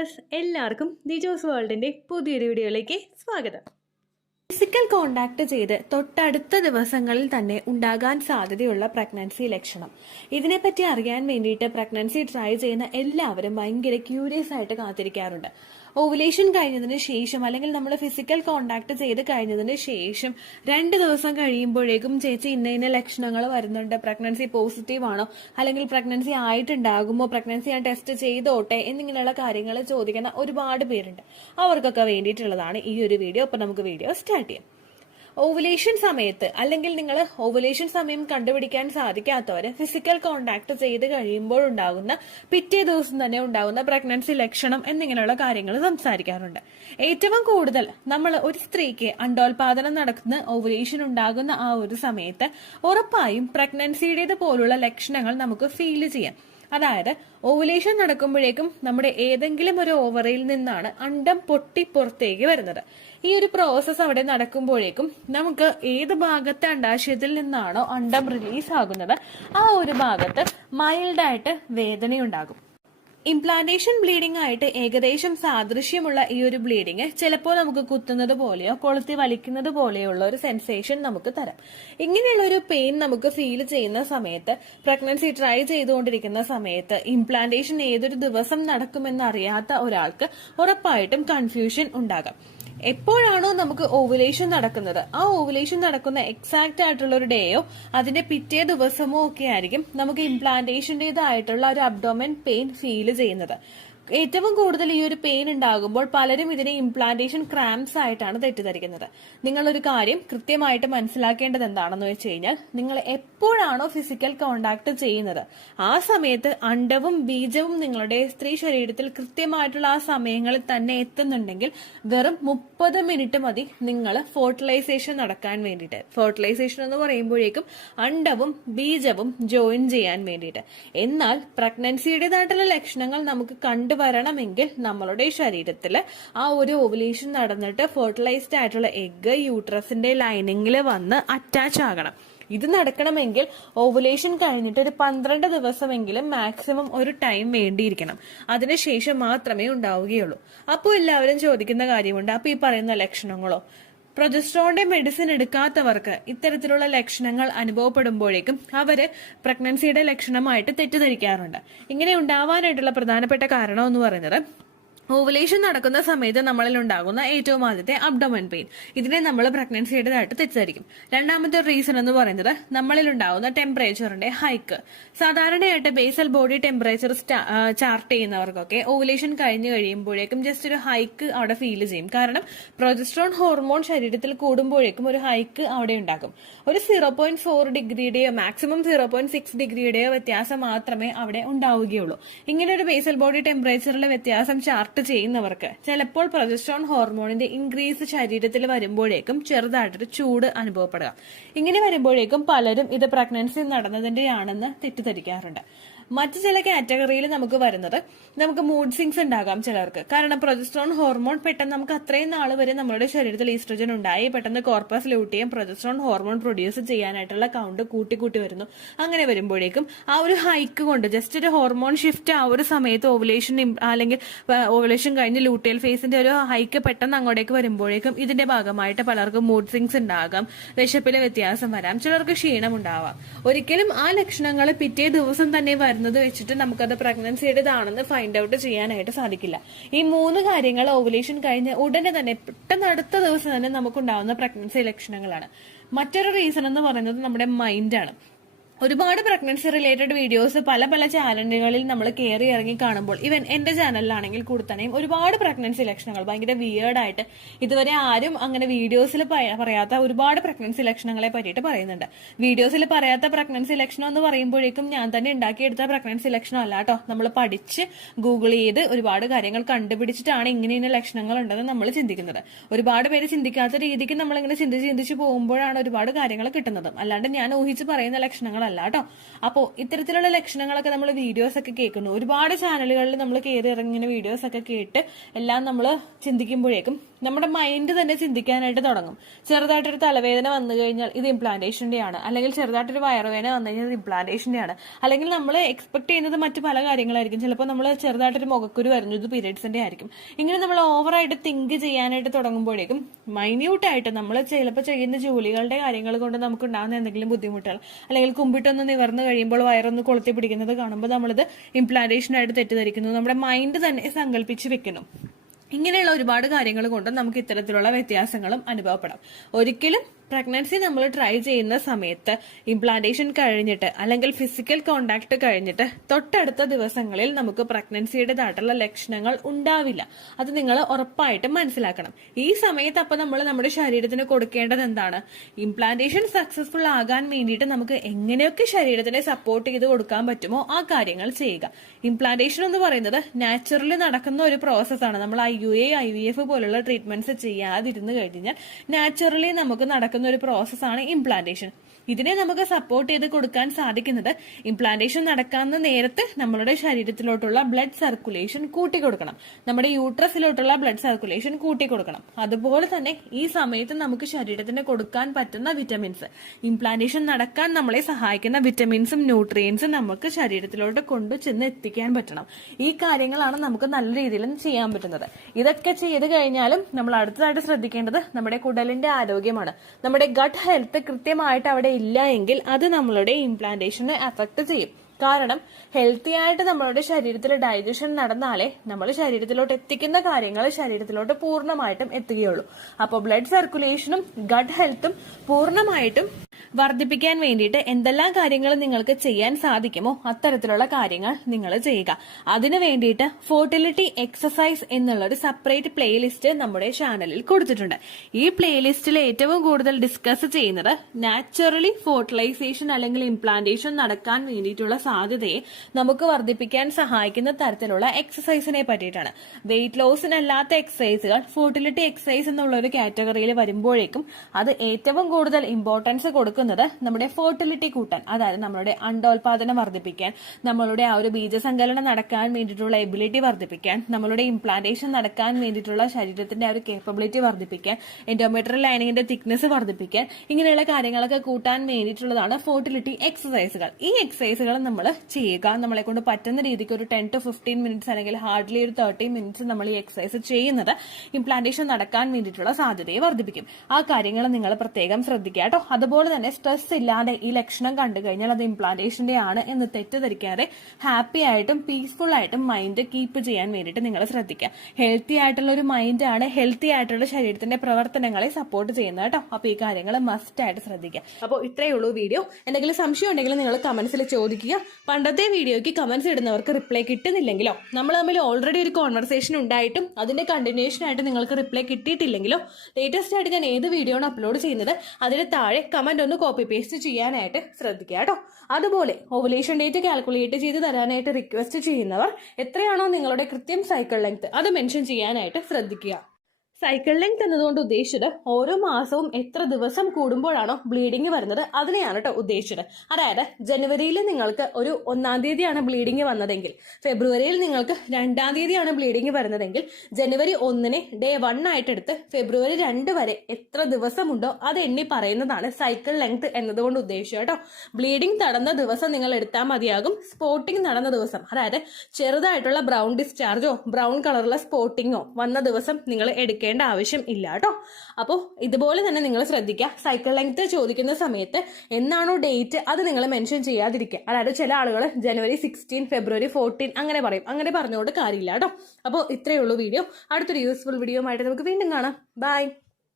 Viewers, എല്ലാവർക്കും ദിജോസ് വേൾഡിന്റെ പുതിയൊരു വീഡിയോയിലേക്ക് സ്വാഗതം. ഫിസിക്കൽ കോണ്ടാക്ട് ചെയ്ത് തൊട്ടടുത്ത ദിവസങ്ങളിൽ തന്നെ ഉണ്ടാകാൻ സാധ്യതയുള്ള പ്രഗ്നൻസി ലക്ഷണം. ഇതിനെപ്പറ്റി അറിയാൻ വേണ്ടിയിട്ട് പ്രഗ്നൻസി ട്രൈ ചെയ്യുന്ന എല്ലാവരും ഭയങ്കര ക്യൂരിയസ് ആയിട്ട് കാത്തിരിക്കാറുണ്ട്. ഓവുലേഷൻ കഴിഞ്ഞതിന് ശേഷം അല്ലെങ്കിൽ നമ്മൾ ഫിസിക്കൽ കോണ്ടാക്ട് ചെയ്ത് കഴിഞ്ഞതിന് ശേഷം 2 ദിവസം കഴിയുമ്പോഴേക്കും ചേച്ചി ഇന്ന ലക്ഷണങ്ങൾ വരുന്നുണ്ട്, പ്രഗ്നൻസി പോസിറ്റീവ് ആണോ, അല്ലെങ്കിൽ പ്രഗ്നൻസി ആയിട്ടുണ്ടാകുമോ, പ്രഗ്നൻസി ഞാൻ ടെസ്റ്റ് ചെയ്തോട്ടെ എന്നിങ്ങനെയുള്ള കാര്യങ്ങൾ ചോദിക്കുന്ന ഒരുപാട് പേരുണ്ട്. അവർക്കൊക്കെ വേണ്ടിയിട്ടുള്ളതാണ് ഈ ഒരു വീഡിയോ. അപ്പൊ നമുക്ക് വീഡിയോ സ്റ്റാർട്ട് ചെയ്യാം. ഓവുലേഷൻ സമയത്ത് അല്ലെങ്കിൽ നിങ്ങൾ ഓവുലേഷൻ സമയം കണ്ടുപിടിക്കാൻ സാധിക്കാത്തവര് ഫിസിക്കൽ കോണ്ടാക്ട് ചെയ്ത് കഴിയുമ്പോൾ ഉണ്ടാകുന്ന പിറ്റേ ദിവസം തന്നെ ഉണ്ടാകുന്ന പ്രഗ്നൻസി ലക്ഷണം എന്നിങ്ങനെയുള്ള കാര്യങ്ങൾ സംസാരിക്കാറുണ്ട്. ഏറ്റവും കൂടുതൽ നമ്മൾ ഒരു സ്ത്രീക്ക് അണ്ടോൽപാദനം നടക്കുന്ന ഓവുലേഷൻ ഉണ്ടാകുന്ന ആ ഒരു സമയത്ത് ഉറപ്പായും പ്രഗ്നൻസിയുടേത് പോലുള്ള ലക്ഷണങ്ങൾ നമുക്ക് ഫീൽ ചെയ്യാം. അതായത് ഓവുലേഷൻ നടക്കുമ്പോഴേക്കും നമ്മുടെ ഏതെങ്കിലും ഒരു ഓവറിയിൽ നിന്നാണ് അണ്ടം പൊട്ടി പുറത്തേക്ക് വരുന്നത്. ഈ ഒരു പ്രോസസ്സ് അവിടെ നടക്കുമ്പോഴേക്കും നമുക്ക് ഏത് ഭാഗത്തെ അണ്ടാശയത്തിൽ നിന്നാണോ അണ്ടം റിലീസ് ആകുന്നത് ആ ഒരു ഭാഗത്ത് മൈൽഡായിട്ട് വേദനയുണ്ടാകും. ഇംപ്ലാന്റേഷൻ ബ്ലീഡിംഗ് ആയിട്ട് ഏകദേശം സാദൃശ്യമുള്ള ഈ ഒരു ബ്ലീഡിങ് ചിലപ്പോൾ നമുക്ക് കുത്തുന്നത് പോലെയോ കൊളുത്തി വലിക്കുന്നത് പോലെയുള്ള ഒരു സെൻസേഷൻ നമുക്ക് തരാം. ഇങ്ങനെയുള്ള ഒരു പെയിൻ നമുക്ക് ഫീൽ ചെയ്യുന്ന സമയത്ത്, പ്രഗ്നൻസി ട്രൈ ചെയ്തുകൊണ്ടിരിക്കുന്ന സമയത്ത്, ഇംപ്ലാന്റേഷൻ ഏതൊരു ദിവസം നടക്കുമെന്ന് അറിയാത്ത ഒരാൾക്ക് ഉറപ്പായിട്ടും കൺഫ്യൂഷൻ ഉണ്ടാകാം. എപ്പോഴാണോ നമുക്ക് ഓവുലേഷൻ നടക്കുന്നത് ആ ഓവുലേഷൻ നടക്കുന്ന എക്സാക്ട് ആയിട്ടുള്ള ഒരു ഡേയോ അതിന്റെ പിറ്റേ ദിവസമോ ഒക്കെ ആയിരിക്കും നമുക്ക് ഇംപ്ലാന്റേഷന്റേതായിട്ടുള്ള ഒരു അബ്ഡോമൻ പെയിൻ ഫീൽ ചെയ്യുന്നത്. ഏറ്റവും കൂടുതൽ ഈ ഒരു പെയിൻ ഉണ്ടാകുമ്പോൾ പലരും ഇതിനെ ഇംപ്ലാന്റേഷൻ ക്രാംസ് ആയിട്ടാണ് തെറ്റിദ്ധരിക്കുന്നത്. നിങ്ങളൊരു കാര്യം കൃത്യമായിട്ട് മനസ്സിലാക്കേണ്ടത് എന്താണെന്ന് വെച്ച് കഴിഞ്ഞാൽ, നിങ്ങൾ എപ്പോഴാണോ ഫിസിക്കൽ കോണ്ടാക്ട് ചെയ്യുന്നത് ആ സമയത്ത് അണ്ടവും ബീജവും നിങ്ങളുടെ സ്ത്രീ ശരീരത്തിൽ കൃത്യമായിട്ടുള്ള ആ സമയങ്ങളിൽ തന്നെ എത്തുന്നുണ്ടെങ്കിൽ വെറും 30 മിനിറ്റ് മതി നിങ്ങൾ ഫെർട്ടിലൈസേഷൻ നടക്കാൻ വേണ്ടിയിട്ട്. ഫെർട്ടിലൈസേഷൻ എന്ന് പറയുമ്പോഴേക്കും അണ്ടവും ബീജവും ജോയിൻ ചെയ്യാൻ വേണ്ടിയിട്ട്. എന്നാൽ പ്രഗ്നൻസിയുടേതായിട്ടുള്ള ലക്ഷണങ്ങൾ നമുക്ക് വരണമെങ്കിൽ നമ്മളുടെ ശരീരത്തിൽ ആ ഒരു ഓവുലേഷൻ നടന്നിട്ട് ഫെർട്ടിലൈസ്ഡ് ആയിട്ടുള്ള എഗ് യൂട്രസിന്റെ ലൈനിങ്ങിൽ വന്ന് അറ്റാച്ച് ആകണം. ഇത് നടക്കണമെങ്കിൽ ഓവുലേഷൻ കഴിഞ്ഞിട്ട് ഒരു 12 ദിവസമെങ്കിലും മാക്സിമം ഒരു ടൈം വേണ്ടിയിരിക്കണം. അതിനുശേഷം മാത്രമേ ഉണ്ടാവുകയുള്ളൂ. അപ്പോൾ എല്ലാവരും ചോദിക്കുന്ന കാര്യമുണ്ട്, അപ്പൊ ഈ പറയുന്ന ലക്ഷണങ്ങളോ? പ്രൊജസ്ട്രോണിന്റെ മെഡിസിൻ എടുക്കാത്തവർക്ക് ഇത്തരത്തിലുള്ള ലക്ഷണങ്ങൾ അനുഭവപ്പെടുമ്പോഴേക്കും അവര് പ്രഗ്നൻസിയുടെ ലക്ഷണമായിട്ട് തെറ്റിദ്ധരിക്കാറുണ്ട്. ഇങ്ങനെ ഉണ്ടാവാനായിട്ടുള്ള പ്രധാനപ്പെട്ട കാരണം എന്ന് പറയുന്നത്, ഓവുലേഷൻ നടക്കുന്ന സമയത്ത് നമ്മളിൽ ഉണ്ടാകുന്ന ഏറ്റവും ആദ്യത്തെ അബ്ഡോമൻ പെയിൻ, ഇതിനെ നമ്മൾ പ്രഗ്നൻസിയുടേതായിട്ട് തെറ്റിദ്ധരിക്കും. രണ്ടാമത്തെ റീസൺ എന്ന് പറയുന്നത് നമ്മളിൽ ഉണ്ടാകുന്ന ടെമ്പറേച്ചറിന്റെ ഹൈക്ക്. സാധാരണയായിട്ട് ബേസൽ ബോഡി ടെമ്പറേച്ചർ ചാർട്ട് ചെയ്യുന്നവർക്കൊക്കെ ഓവുലേഷൻ കഴിഞ്ഞു കഴിയുമ്പോഴേക്കും ജസ്റ്റ് ഒരു ഹൈക്ക് അവിടെ ഫീൽ ചെയ്യും. കാരണം പ്രൊജസ്ട്രോൺ ഹോർമോൺ ശരീരത്തിൽ കൂടുമ്പോഴേക്കും ഒരു ഹൈക്ക് അവിടെ ഉണ്ടാകും. ഒരു 0.4 ഡിഗ്രിയുടെയോ മാക്സിമം 0.6 ഡിഗ്രിയുടെയോ വ്യത്യാസം മാത്രമേ അവിടെ ഉണ്ടാവുകയുള്ളൂ. ഇങ്ങനെ ഒരു ബേസൽ ബോഡി ടെമ്പറേച്ചറിലെ വ്യത്യാസം ചാർട്ട് ചെയ്യുന്നവർക്ക് ചിലപ്പോൾ പ്രൊജസ്ട്രോൺ ഹോർമോണിന്റെ ഇൻക്രീസ് ശരീരത്തിൽ വരുമ്പോഴേക്കും ചെറുതായിട്ടൊരു ചൂട് അനുഭവപ്പെടുക. ഇങ്ങനെ വരുമ്പോഴേക്കും പലരും ഇത് പ്രഗ്നൻസി നടന്നതിന്റെയാണെന്ന് തെറ്റിദ്ധരിക്കാറുണ്ട്. മറ്റു ചില കാറ്റഗറിയിൽ നമുക്ക് വരുന്നത്, നമുക്ക് മൂഡ് സ്വിങ്സ് ഉണ്ടാകാം ചിലർക്ക്. കാരണം പ്രൊജസ്ട്രോൺ ഹോർമോൺ പെട്ടെന്ന് നമുക്ക് അത്രയും നാൾ വരെ നമ്മുടെ ശരീരത്തിൽ ഈസ്ട്രജൻ ഉണ്ടായി പെട്ടെന്ന് corpus luteum progesterone hormone produce ചെയ്യാനായിട്ടുള്ള കൗണ്ട് കൂട്ടി വരുന്നു. അങ്ങനെ വരുമ്പോഴേക്കും ആ ഒരു ഹൈക്ക് കൊണ്ട് ജസ്റ്റ് ഒരു ഹോർമോൺ ഷിഫ്റ്റ് ആ ഒരു സമയത്ത് ഓവുലേഷൻ അല്ലെങ്കിൽ ഓവുലേഷൻ കഴിഞ്ഞ് ലൂട്ടിയൽ ഫേസിന്റെ ഒരു ഹൈക്ക് പെട്ടെന്ന് അങ്ങോട്ടേക്ക് വരുമ്പോഴേക്കും ഇതിന്റെ ഭാഗമായിട്ട് പലർക്കും മൂഡ് സ്വിങ്സ് ഉണ്ടാകാം, വിശപ്പിലെ വ്യത്യാസം വരാം, ചിലർക്ക് ക്ഷീണം ഉണ്ടാവാം. ഒരിക്കലും ആ ലക്ഷണങ്ങൾ പിറ്റേ ദിവസം തന്നെ വെച്ചിട്ട് നമുക്കത് പ്രഗ്നൻസിയുടേതാണെന്ന് ഫൈൻഡ് ഔട്ട് ചെയ്യാനായിട്ട് സാധിക്കില്ല. ഈ 3 കാര്യങ്ങൾ ഓവുലേഷൻ കഴിഞ്ഞ് ഉടനെ തന്നെ പെട്ടെന്ന് അടുത്ത ദിവസം തന്നെ നമുക്കുണ്ടാവുന്ന പ്രഗ്നൻസി ലക്ഷണങ്ങളാണ്. മറ്റൊരു റീസൺ എന്ന് പറയുന്നത് നമ്മുടെ മൈൻഡാണ്. ഒരുപാട് പ്രഗ്നൻസി റിലേറ്റഡ് വീഡിയോസ് പല ചാനലുകളിൽ നമ്മൾ കയറി ഇറങ്ങി കാണുമ്പോൾ, ഈവൻ എന്റെ ചാനലിലാണെങ്കിൽ കൂടെ തന്നെയും ഒരുപാട് പ്രഗ്നൻസി ലക്ഷണങ്ങൾ ഭയങ്കര വിയേർഡായിട്ട് ഇതുവരെ ആരും അങ്ങനെ വീഡിയോസിൽ പറയാത്ത ഒരുപാട് പ്രഗ്നൻസി ലക്ഷണങ്ങളെ പറ്റിയിട്ട് പറയുന്നുണ്ട്. വീഡിയോസിൽ പറയാത്ത പ്രഗ്നൻസി ലക്ഷണം എന്ന് പറയുമ്പോഴേക്കും ഞാൻ തന്നെ ഉണ്ടാക്കിയെടുത്ത പ്രഗ്നൻസി ലക്ഷണം അല്ല കേട്ടോ. നമ്മൾ പഠിച്ച് ഗൂഗിൾ ചെയ്ത് ഒരുപാട് കാര്യങ്ങൾ കണ്ടുപിടിച്ചിട്ടാണ് ഇങ്ങനെ ലക്ഷണങ്ങൾ ഉണ്ടെന്ന് നമ്മൾ ചിന്തിക്കുന്നത്. ഒരുപാട് പേര് ചിന്തിക്കാത്ത രീതിക്ക് നമ്മളിങ്ങനെ ചിന്തിച്ച് പോകുമ്പോഴാണ് ഒരുപാട് കാര്യങ്ങൾ കിട്ടുന്നത്. അല്ലാണ്ട് ഞാൻ ഊഹിച്ച് പറയുന്ന ലക്ഷണങ്ങൾ അല്ല കേട്ടോ. അപ്പോ ഇത്തരത്തിലുള്ള ലക്ഷണങ്ങളൊക്കെ നമ്മൾ വീഡിയോസ് ഒക്കെ കേൾക്കുന്നു. ഒരുപാട് ചാനലുകളിൽ നമ്മൾ കയറി ഇറങ്ങിയ വീഡിയോസ് ഒക്കെ കേട്ട് എല്ലാം നമ്മൾ ചിന്തിക്കുമ്പോഴേക്കും നമ്മുടെ മൈൻഡ് തന്നെ ചിന്തിക്കാനായിട്ട് തുടങ്ങും. ചെറുതായിട്ടൊരു തലവേദന വന്നു കഴിഞ്ഞാൽ ഇത് ഇംപ്ലാന്റേഷന്റെ ആണ്, അല്ലെങ്കിൽ ചെറുതായിട്ടൊരു വയറുവേദന വന്നു കഴിഞ്ഞാൽ ഇത് ഇംപ്ലാന്റേഷന്റെ ആണ്, അല്ലെങ്കിൽ നമ്മൾ എക്സ്പെക്ട് ചെയ്യുന്നത് മറ്റു പല കാര്യങ്ങളായിരിക്കും. ചിലപ്പോൾ നമ്മൾ ചെറുതായിട്ടൊരു മുഖക്കുരു വരുന്നു, ഇത് പീരിയഡ്സിന്റെ ആയിരിക്കും. ഇങ്ങനെ നമ്മൾ ഓവറായിട്ട് തിങ്ക് ചെയ്യാനായിട്ട് തുടങ്ങുമ്പോഴേക്കും മൈന്യൂട്ടായിട്ട് നമ്മൾ ചിലപ്പോൾ ചെയ്യുന്ന ജോലികളുടെ കാര്യങ്ങൾ കൊണ്ട് നമുക്ക് ഉണ്ടാകുന്ന എന്തെങ്കിലും ബുദ്ധിമുട്ടുകൾ, അല്ലെങ്കിൽ കുമ്പിട്ടൊന്ന് നിവർന്നു കഴിയുമ്പോൾ വയറൊന്ന് കൊളുത്തി പിടിക്കുന്നത് കാണുമ്പോൾ നമ്മളിത് ഇംപ്ലാന്റേഷൻ ആയിട്ട് തെറ്റിദ്ധരിക്കുന്നു, നമ്മുടെ മൈൻഡ് തന്നെ സങ്കല്പിച്ച് വെക്കുന്നു. ഇങ്ങനെയുള്ള ഒരുപാട് കാര്യങ്ങൾ കൊണ്ട് നമുക്ക് ഇത്തരത്തിലുള്ള വ്യത്യാസങ്ങളും അനുഭവപ്പെടാം. ഒരിക്കലും പ്രഗ്നൻസി നമ്മൾ ട്രൈ ചെയ്യുന്ന സമയത്ത് ഇംപ്ലാന്റേഷൻ കഴിഞ്ഞിട്ട് അല്ലെങ്കിൽ ഫിസിക്കൽ കോണ്ടാക്ട് കഴിഞ്ഞിട്ട് തൊട്ടടുത്ത ദിവസങ്ങളിൽ നമുക്ക് പ്രഗ്നൻസിയുടേതായിട്ടുള്ള ലക്ഷണങ്ങൾ ഉണ്ടാവില്ല. അത് നിങ്ങൾ ഉറപ്പായിട്ടും മനസ്സിലാക്കണം. ഈ സമയത്ത് അപ്പൊ നമ്മൾ നമ്മുടെ ശരീരത്തിന് കൊടുക്കേണ്ടത് എന്താണ്? ഇംപ്ലാന്റേഷൻ സക്സസ്ഫുൾ ആകാൻ വേണ്ടിയിട്ട് നമുക്ക് എങ്ങനെയൊക്കെ ശരീരത്തിനെ സപ്പോർട്ട് ചെയ്ത് കൊടുക്കാൻ പറ്റുമോ ആ കാര്യങ്ങൾ ചെയ്യുക. ഇംപ്ലാന്റേഷൻ എന്ന് പറയുന്നത് നാച്ചുറലി നടക്കുന്ന ഒരു പ്രോസസ്സാണ്. നമ്മൾ IUI, IVF പോലുള്ള ട്രീറ്റ്മെന്റ്സ് ചെയ്യാതിരുന്നു കഴിഞ്ഞാൽ നാച്ചുറലി നമുക്ക് നടക്കുന്ന ഒരു പ്രോസസ്സാണ് ഇംപ്ലാന്റേഷൻ. ഇതിനെ നമുക്ക് സപ്പോർട്ട് ചെയ്ത് കൊടുക്കാൻ സാധിക്കുന്നത് ഇംപ്ലാന്റേഷൻ നടക്കാവുന്ന നേരത്തെ നമ്മളുടെ ശരീരത്തിലോട്ടുള്ള ബ്ലഡ് സർക്കുലേഷൻ കൂട്ടിക്കൊടുക്കണം, നമ്മുടെ യൂട്രസിലോട്ടുള്ള ബ്ലഡ് സർക്കുലേഷൻ കൂട്ടിക്കൊടുക്കണം. അതുപോലെ തന്നെ ഈ സമയത്ത് നമുക്ക് ശരീരത്തിന് കൊടുക്കാൻ പറ്റുന്ന വിറ്റമിൻസ്, ഇംപ്ലാന്റേഷൻ നടക്കാൻ നമ്മളെ സഹായിക്കുന്ന വിറ്റമിൻസും ന്യൂട്രിയൻസും നമുക്ക് ശരീരത്തിലോട്ട് കൊണ്ടു ചെന്ന് എത്തിക്കാൻ പറ്റണം. ഈ കാര്യങ്ങളാണ് നമുക്ക് നല്ല രീതിയിൽ ചെയ്യാൻ പറ്റുന്നത്. ഇതൊക്കെ ചെയ്ത് കഴിഞ്ഞാലും നമ്മൾ അടുത്തതായിട്ട് ശ്രദ്ധിക്കേണ്ടത് നമ്മുടെ കുടലിന്റെ ആരോഗ്യമാണ്. നമ്മുടെ ഗട്ട് ഹെൽത്ത് കൃത്യമായിട്ട് അവിടെ ഇല്ല എങ്കിൽ അത് നമ്മളുടെ ഇംപ്ലാന്റേഷനെ അഫക്ട് ചെയ്യും. കാരണം ഹെൽത്തി ആയിട്ട് നമ്മളുടെ ശരീരത്തിൽ ഡൈജഷൻ നടന്നാലേ നമ്മൾ ശരീരത്തിലോട്ട് എത്തിക്കുന്ന കാര്യങ്ങൾ ശരീരത്തിലോട്ട് പൂർണ്ണമായിട്ടും എത്തുകയുള്ളൂ. അപ്പോൾ ബ്ലഡ് സർക്കുലേഷനും ഗട്ട് ഹെൽത്തും പൂർണ്ണമായിട്ടും വർദ്ധിപ്പിക്കാൻ വേണ്ടിയിട്ട് എന്തെല്ലാം കാര്യങ്ങൾ നിങ്ങൾക്ക് ചെയ്യാൻ സാധിക്കുമോ അത്തരത്തിലുള്ള കാര്യങ്ങൾ നിങ്ങൾ ചെയ്യുക. അതിനു വേണ്ടിയിട്ട് ഫോർട്ടിലിറ്റി എക്സസൈസ് എന്നുള്ള ഒരു സെപ്പറേറ്റ് പ്ലേലിസ്റ്റ് നമ്മുടെ ചാനലിൽ കൊടുത്തിട്ടുണ്ട്. ഈ പ്ലേലിസ്റ്റിൽ ഏറ്റവും കൂടുതൽ ഡിസ്കസ് ചെയ്യുന്നത് നാച്ചുറലി ഫോർട്ടിലൈസേഷൻ അല്ലെങ്കിൽ ഇംപ്ലാന്റേഷൻ നടക്കാൻ വേണ്ടിയിട്ടുള്ള സാധ്യതയെ നമുക്ക് വർദ്ധിപ്പിക്കാൻ സഹായിക്കുന്ന തരത്തിലുള്ള എക്സസൈസിനെ പറ്റിയിട്ടാണ്. വെയിറ്റ് ലോസിനല്ലാത്ത എക്സസൈസുകൾ ഫോർട്ടിലിറ്റി എക്സസൈസ് എന്നുള്ള ഒരു കാറ്റഗറിയിൽ വരുമ്പോഴേക്കും അത് ഏറ്റവും കൂടുതൽ ഇമ്പോർട്ടൻസ് കൊടുക്കുന്നത് നമ്മുടെ ഫോർട്ടിലിറ്റി കൂട്ടാൻ, അതായത് നമ്മളുടെ അണ്ടോൽപാദനം വർദ്ധിപ്പിക്കാൻ, നമ്മളുടെ ആ ഒരു ബീജസങ്കലനം നടക്കാൻ വേണ്ടിയിട്ടുള്ള എബിലിറ്റി വർദ്ധിപ്പിക്കാൻ, നമ്മളുടെ ഇംപ്ലാന്റേഷൻ നടക്കാൻ വേണ്ടിയിട്ടുള്ള ശരീരത്തിന്റെ ആ ഒരു കേപ്പബിലിറ്റി വർദ്ധിപ്പിക്കാൻ, എൻഡോമെട്രിയൽ ലൈനിങ്ങിന്റെ തിക്നെസ് വർദ്ധിപ്പിക്കാൻ, ഇങ്ങനെയുള്ള കാര്യങ്ങളൊക്കെ കൂട്ടാൻ വേണ്ടിയിട്ടുള്ളതാണ് ഫോർട്ടിലിറ്റി എക്സസൈസുകൾ. ഈ എക്സസൈസുകൾ നമ്മൾ ചെയ്യുക. നമ്മളെ കൊണ്ട് പറ്റുന്ന രീതിക്ക് ഒരു 10 to 15 മിനിറ്റ്സ് അല്ലെങ്കിൽ ഹാർഡ്ലി ഒരു 30 മിനിറ്റ്സ് നമ്മൾ ഈ എക്സസൈസ് ചെയ്യുന്നത് ഇംപ്ലാന്റേഷൻ നടക്കാൻ വേണ്ടിയിട്ടുള്ള സാധ്യതയെ വർദ്ധിപ്പിക്കും. ആ കാര്യങ്ങൾ നിങ്ങൾ പ്രത്യേകം ശ്രദ്ധിക്കുക കേട്ടോ. അതുപോലെ തന്നെ സ്ട്രെസ് ഇല്ലാതെ ഈ ലക്ഷണം കണ്ടു കഴിഞ്ഞാൽ അത് ഇംപ്ലാന്റേഷന്റെ ആണ് എന്ന് തെറ്റിദ്ധരിക്കാതെ ഹാപ്പി ആയിട്ടും പീസ്ഫുൾ ആയിട്ടും മൈൻഡ് കീപ്പ് ചെയ്യാൻ വേണ്ടിയിട്ട് നിങ്ങൾ ശ്രദ്ധിക്കുക. ഹെൽത്തി ആയിട്ടുള്ള ഒരു മൈൻഡ് ആണ് ഹെൽത്തി ആയിട്ടുള്ള ശരീരത്തിന്റെ പ്രവർത്തനങ്ങളെ സപ്പോർട്ട് ചെയ്യുന്നത് കേട്ടോ. അപ്പൊ ഈ കാര്യങ്ങൾ മസ്റ്റ് ആയിട്ട് ശ്രദ്ധിക്കുക. അപ്പോൾ ഇത്രയേ ഉള്ളൂ വീഡിയോ. എന്തെങ്കിലും സംശയം ഉണ്ടെങ്കിൽ നിങ്ങൾ കമന്റ്സിൽ ചോദിക്കുക. പണ്ടത്തെ വീഡിയോയ്ക്ക് കമന്റ്സ് ഇടുന്നവർക്ക് റിപ്ലൈ കിട്ടുന്നില്ലെങ്കിലോ, നമ്മൾ തമ്മിൽ ഓൾറെഡി ഒരു കോൺവെർസേഷൻ ഉണ്ടായിട്ടും അതിന്റെ കണ്ടിന്യൂഷൻ ആയിട്ട് നിങ്ങൾക്ക് റിപ്ലൈ കിട്ടിയിട്ടില്ലെങ്കിലോ, ലേറ്റസ്റ്റ് ആയിട്ട് ഞാൻ ഏത് വീഡിയോ ആണ് അപ്ലോഡ് ചെയ്യുന്നത് അതിന് താഴെ കമന്റ് ഒന്ന് കോപ്പി പേസ്റ്റ് ചെയ്യാനായിട്ട് ശ്രദ്ധിക്കുക കേട്ടോ. അതുപോലെ ഓവുലേഷൻ ഡേറ്റ് കാൽക്കുലേറ്റ് ചെയ്ത് തരാനായിട്ട് റിക്വസ്റ്റ് ചെയ്യുന്നവർ എത്രയാണോ നിങ്ങളുടെ കൃത്യം സൈക്കിൾ ലെങ്ത് അത് മെൻഷൻ ചെയ്യാനായിട്ട് ശ്രദ്ധിക്കുക. സൈക്കിൾ ലെങ്ത് എന്നതുകൊണ്ട് ഉദ്ദേശിച്ചത് ഓരോ മാസവും എത്ര ദിവസം കൂടുമ്പോഴാണോ ബ്ലീഡിങ് വരുന്നത് അതിനെയാണ് കേട്ടോ ഉദ്ദേശിച്ചത്. അതായത് ജനുവരിയിൽ നിങ്ങൾക്ക് ഒരു 1-ാം തീയതിയാണ് ബ്ലീഡിങ് വന്നതെങ്കിൽ, ഫെബ്രുവരിയിൽ നിങ്ങൾക്ക് 2-ാം തീയതിയാണ് ബ്ലീഡിങ് വരുന്നതെങ്കിൽ, ജനുവരി 1-ന് ഡേ 1 ആയിട്ട് എടുത്ത് ഫെബ്രുവരി 2 വരെ എത്ര ദിവസമുണ്ടോ അത് എണ്ണി പറയുന്നതാണ് സൈക്കിൾ ലെങ്ത് എന്നതുകൊണ്ട് ഉദ്ദേശിച്ചത് കേട്ടോ. ബ്ലീഡിങ് നടന്ന ദിവസം നിങ്ങൾ എടുത്താൽ മതിയാകും. സ്പോട്ടിങ് നടന്ന ദിവസം, അതായത് ചെറുതായിട്ടുള്ള ബ്രൗൺ ഡിസ്ചാർജോ ബ്രൗൺ കളറുള്ള സ്പോട്ടിങ്ങോ വന്ന ദിവസം നിങ്ങൾ എടുക്കുക ആവശ്യം ഇല്ല കേട്ടോ. അപ്പോൾ ഇതുപോലെ തന്നെ നിങ്ങൾ ശ്രദ്ധിക്കുക. സൈക്കിൾ ലെങ്ത് ചോദിക്കുന്ന സമയത്ത് എന്നാണോ ഡേറ്റ് അത് നിങ്ങൾ മെൻഷൻ ചെയ്യാതിരിക്കുക. അതായത് ചില ആളുകൾ ജനുവരി 16, ഫെബ്രുവരി 14 അങ്ങനെ പറയും. അങ്ങനെ പറഞ്ഞുകൊണ്ട് കാര്യമില്ല കേട്ടോ. അപ്പോൾ ഇത്രയേ ഉള്ളൂ വീഡിയോ. അടുത്തൊരു യൂസ്ഫുൾ വീഡിയോ ആയിട്ട് നമുക്ക് വീണ്ടും കാണാം. ബൈ.